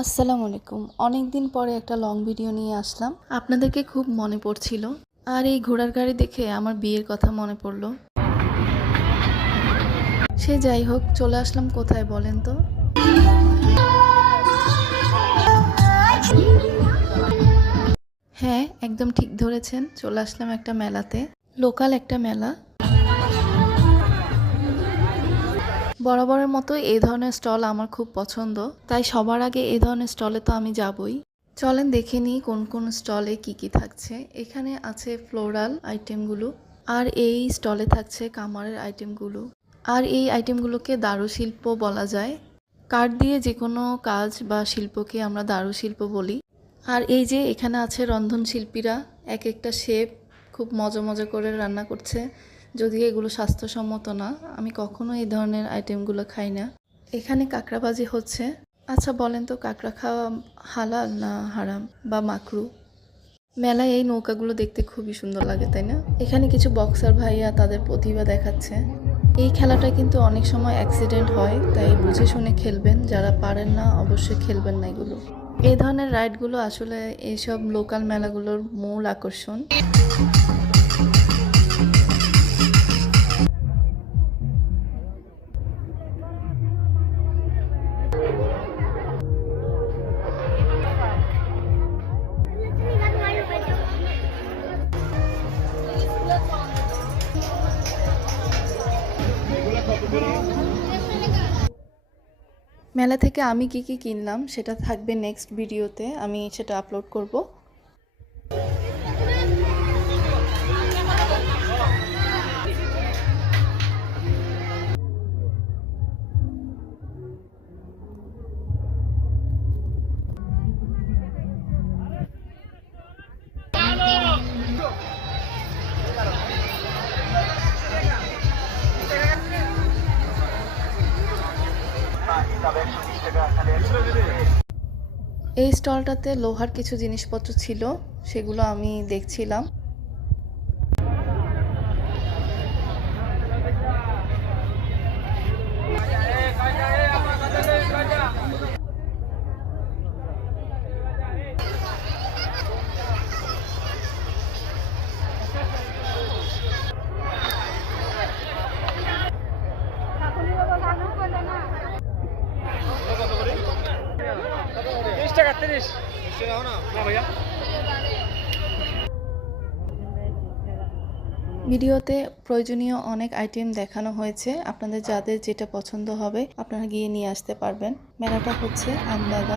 আসসালামু আলাইকুম। অনেক দিন পরে একটা লং ভিডিও নিয়ে আসলাম। আপনাদেরকে খুব মনে পড়ছিল। আর এই ঘোড়ার গাড়ি দেখে আমার বিয়ের কথা মনে পড়লো। সে যাই হোক, চলে আসলাম কোথায় বলেন তো? হ্যাঁ, একদম ঠিক ধরেছেন। চলে আসলাম একটা মেলাতে। লোকাল একটা মেলা। বরাবরের মতো এই ধরনের স্টল আমার খুব পছন্দ। তাই সবার আগে এই ধরনের স্টলে তো আমি যাবই। চলেন দেখে নিই কোন কোন স্টলে কি কি থাকছে। এখানে আছে ফ্লোরাল আইটেমগুলো, আর এই স্টলে থাকছে কামারের আইটেমগুলো। আর এই আইটেমগুলোকে দারুশিল্প বলা যায়। কাঠ দিয়ে যে কোনো কাজ বা শিল্পকে আমরা দারুশিল্প বলি। আর এই যে এখানে আছে রন্ধনশিল্পীরা, এক একটা শেফ খুব মজা মজা করে রান্না করছে। যদিও এগুলো স্বাস্থ্যসম্মত না, আমি কখনো এই ধরনের আইটেমগুলো খাই না। এখানে কাঁকড়াবাজি হচ্ছে। আচ্ছা বলেন তো, কাঁকড়া খাওয়া হালাল না হারাম বা মাকরু? মেলায় এই নৌকাগুলো দেখতে খুবই সুন্দর লাগে, তাই না? এখানে কিছু বক্সার ভাইয়া তাদের প্রতিভা দেখাচ্ছে। এই খেলাটা কিন্তু অনেক সময় অ্যাক্সিডেন্ট হয়, তাই বুঝে শুনে খেলবেন। যারা পারেন না অবশ্যই খেলবেন না এগুলো। এই ধরনের রাইডগুলো আসলে এইসব লোকাল মেলাগুলোর মূল আকর্ষণ। মেলা থেকে আমি কি কি কিনলাম সেটা থাকবে নেক্সট ভিডিওতে, আমি সেটা আপলোড করব। এই স্টলটাতে লোহার কিছু জিনিসপত্র ছিল, সেগুলো আমি দেখছিলাম। ভিডিওতে প্রয়োজনীয় অনেক আইটেম দেখানো হয়েছে। আপনাদের যাদের যেটা পছন্দ হবে আপনারা গিয়ে নিয়ে আসতে পারবেন। মেলাটা হচ্ছে আমবাগা।